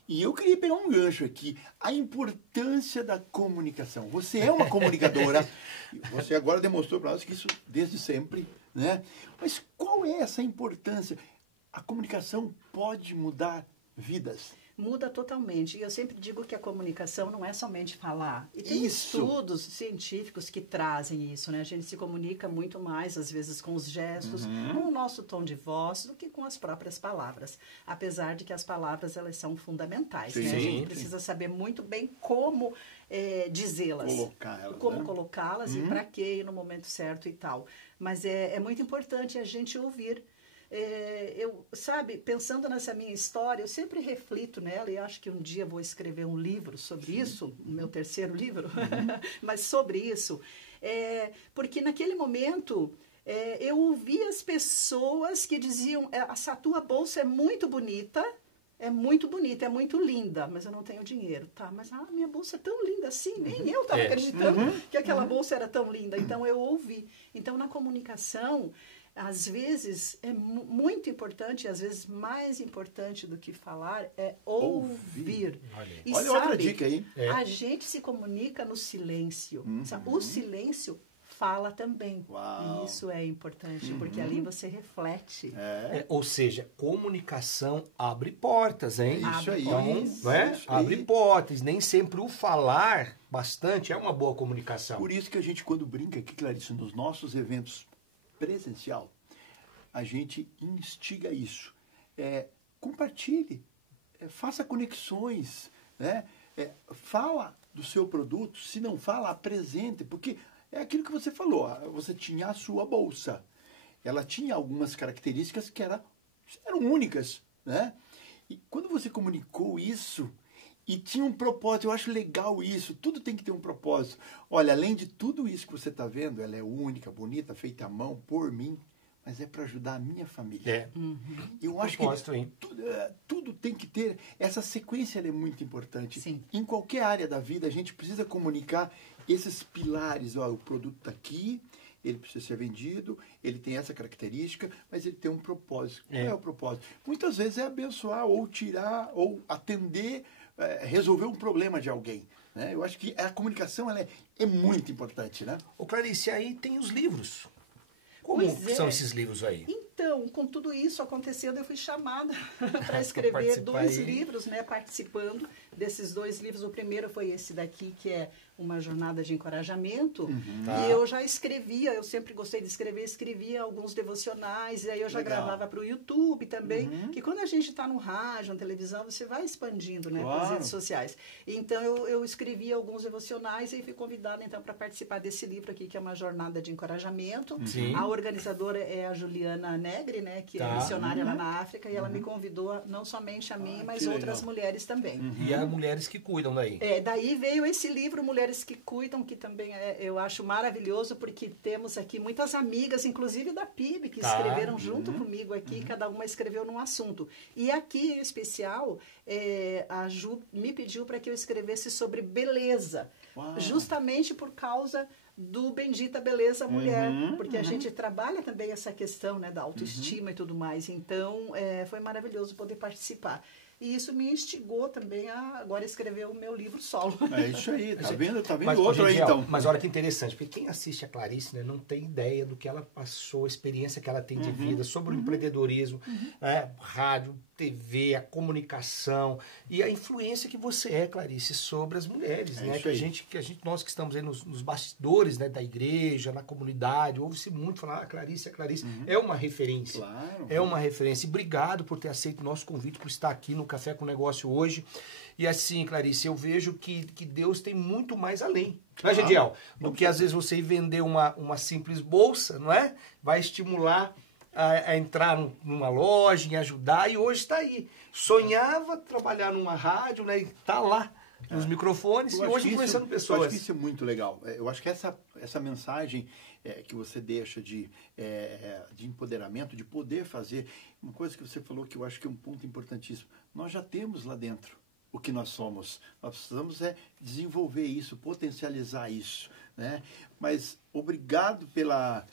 E eu queria pegar um gancho aqui. A importância da comunicação. Você é uma comunicadora. Você agora demonstrou para nós que isso desde sempre, né? Mas qual é essa importância? A comunicação pode mudar vidas. Muda totalmente. E eu sempre digo que a comunicação não é somente falar. E tem estudos científicos que trazem isso, né? A gente se comunica muito mais, às vezes, com os gestos, com o nosso tom de voz, do que com as próprias palavras. Apesar de que as palavras, elas são fundamentais, né? A gente precisa saber muito bem como dizê-las. Como colocá-las e para quê, no momento certo e tal. Mas é muito importante a gente ouvir. Sabe, pensando nessa minha história, eu sempre reflito nela e acho que um dia vou escrever um livro sobre isso, o meu terceiro livro, mas sobre isso, porque naquele momento eu ouvi as pessoas que diziam, essa tua bolsa é muito bonita, é muito linda, mas eu não tenho dinheiro. Tá, mas a minha bolsa é tão linda assim, nem eu estava acreditando que aquela bolsa era tão linda, então eu ouvi. Então, na comunicação, às vezes é muito importante, às vezes mais importante do que falar, é ouvir. E olha, sabe, outra dica aí. A gente se comunica no silêncio. O silêncio fala também. Uau. E isso é importante, porque ali você reflete. Ou seja, comunicação abre portas, hein? Isso aí. Então, abre portas. Nem sempre o falar bastante é uma boa comunicação. Por isso que a gente, quando brinca aqui, Clarice, nos nossos eventos presencial, a gente instiga isso. Compartilhe, faça conexões, né? Fala do seu produto, se não fala, apresente, porque é aquilo que você falou, você tinha a sua bolsa, ela tinha algumas características que eram únicas, né? E quando você comunicou isso, e tinha um propósito, eu acho legal isso, tudo tem que ter um propósito. Olha, além de tudo isso que você está vendo, ela é única, bonita, feita à mão, por mim, mas é para ajudar a minha família. Eu acho que tudo tem que ter, essa sequência ela é muito importante. Sim. Em qualquer área da vida, a gente precisa comunicar esses pilares. Ó, o produto está aqui, ele precisa ser vendido, ele tem essa característica, mas ele tem um propósito. Qual é o propósito? Muitas vezes é abençoar, ou tirar, ou atender, resolver um problema de alguém. Né? Eu acho que a comunicação ela é muito importante. Né? Ô Clarice, aí tem os livros. Como são esses livros aí? Então, com tudo isso acontecendo, eu fui chamada para escrever 2 livros, né, participando desses 2 livros. O primeiro foi esse daqui, que é Uma Jornada de Encorajamento. E eu já escrevia, eu sempre gostei de escrever, escrevia alguns devocionais, e aí eu já gravava para o YouTube também, que quando a gente está no rádio, na televisão, você vai expandindo, né, para as redes sociais. Então, eu escrevia alguns devocionais e fui convidada, então, para participar desse livro aqui, que é Uma Jornada de Encorajamento. A organizadora é a Juliana Negri, né, que é missionária lá na África, e ela me convidou não somente a mim, mas outras mulheres também. E a Mulheres que Cuidam daí. Daí veio esse livro, Mulheres que Cuidam, que também eu acho maravilhoso, porque temos aqui muitas amigas, inclusive da PIB, que escreveram junto comigo aqui, cada uma escreveu num assunto. E aqui, em especial, a Ju me pediu para que eu escrevesse sobre beleza, justamente por causa do Bendita Beleza Mulher, porque a gente trabalha também essa questão, né, da autoestima e tudo mais. Então, foi maravilhoso poder participar. E isso me instigou também a agora escrever o meu livro solo. É isso aí, tá vendo Mas, outro aí, então. Mas olha que interessante, porque quem assiste a Clarice, né, não tem ideia do que ela passou, a experiência que ela tem de vida, sobre o empreendedorismo, né, rádio, TV, a comunicação e a influência que você é, Clarice, sobre as mulheres, né? Que a gente, nós que estamos aí nos bastidores, né, da igreja, na comunidade, ouve-se muito falar, Clarice, é uma referência. Claro. É uma referência. E obrigado por ter aceito o nosso convite, por estar aqui no Café com Negócio hoje. E assim, Clarice, eu vejo que Deus tem muito mais além, não é, Gediel? Do que às vezes você ir vender uma simples bolsa, não é? Vai estimular a entrar numa loja, em ajudar, e hoje está aí. Sonhava trabalhar numa rádio, né? E está lá nos microfones, e hoje influenciando pessoas. Eu acho que isso é muito legal. Eu acho que essa mensagem que você deixa de empoderamento, de poder fazer, uma coisa que você falou que eu acho que é um ponto importantíssimo. Nós já temos lá dentro o que nós somos. Nós precisamos desenvolver isso, potencializar isso, né? Mas obrigado pela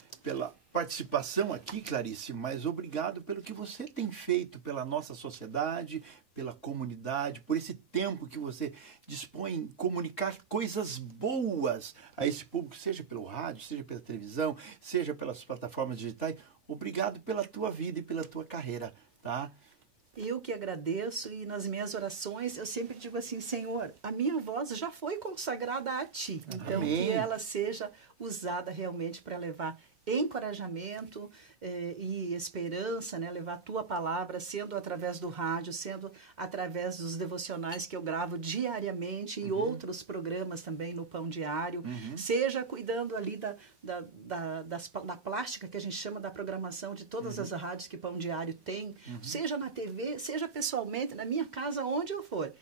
participação aqui, Clarice, mas obrigado pelo que você tem feito pela nossa sociedade, pela comunidade, por esse tempo que você dispõe em comunicar coisas boas a esse público, seja pelo rádio, seja pela televisão, seja pelas plataformas digitais. Obrigado pela tua vida e pela tua carreira, tá? Eu que agradeço, e nas minhas orações eu sempre digo assim, Senhor, a minha voz já foi consagrada a Ti. Então, que ela seja usada realmente para levar encorajamento e esperança, né? Levar a Tua palavra, sendo através do rádio, sendo através dos devocionais que eu gravo diariamente e outros programas também no Pão Diário, seja cuidando ali da plástica, que a gente chama da programação de todas as rádios que Pão Diário tem, seja na TV, seja pessoalmente, na minha casa, onde eu for.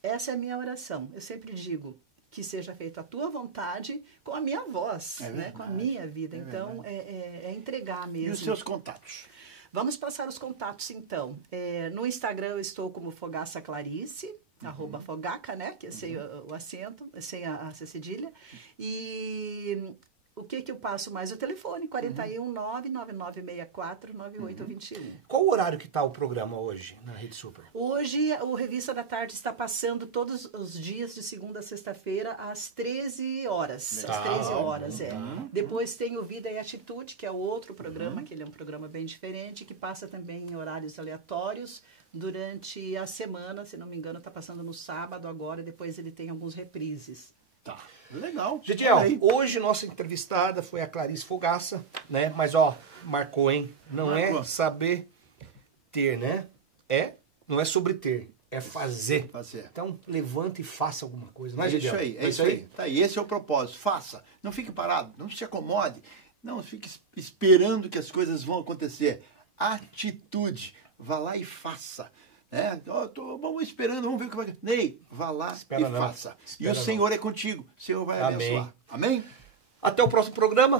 Essa é a minha oração. Eu sempre digo, que seja feita a tua vontade com a minha voz, né? Com a minha vida. Então, é entregar mesmo. E os seus contatos? Vamos passar os contatos, então. No Instagram eu estou como Fogaça Clarice, @fogaca, né? Que é sem o acento, sem a cedilha. E o que eu passo mais? O telefone, 419-9964-9821. Qual o horário que está o programa hoje na Rede Super? Hoje, o Revista da Tarde está passando todos os dias, de segunda a sexta-feira, às 13 horas. Às 13 horas, Depois tem o Vida e Atitude, que é o outro programa, que ele é um programa bem diferente, que passa também em horários aleatórios durante a semana. Se não me engano, está passando no sábado agora, e depois ele tem alguns reprises. Tá, legal. Gediel, hoje nossa entrevistada foi a Clarice Fogaça, né? Mas, marcou, hein? Não é saber ter, né? Não é sobre ter, é fazer. Então, levanta e faça alguma coisa, né, Gediel? É isso aí. Tá aí, esse é o propósito. Faça. Não fique parado, não se acomode. Não fique esperando que as coisas vão acontecer. Atitude. Vá lá e faça. Vamos esperando, vamos ver o que vai acontecer. Ney, vá lá e faça. E o Senhor é contigo. O Senhor vai abençoar. Amém? Até o próximo programa.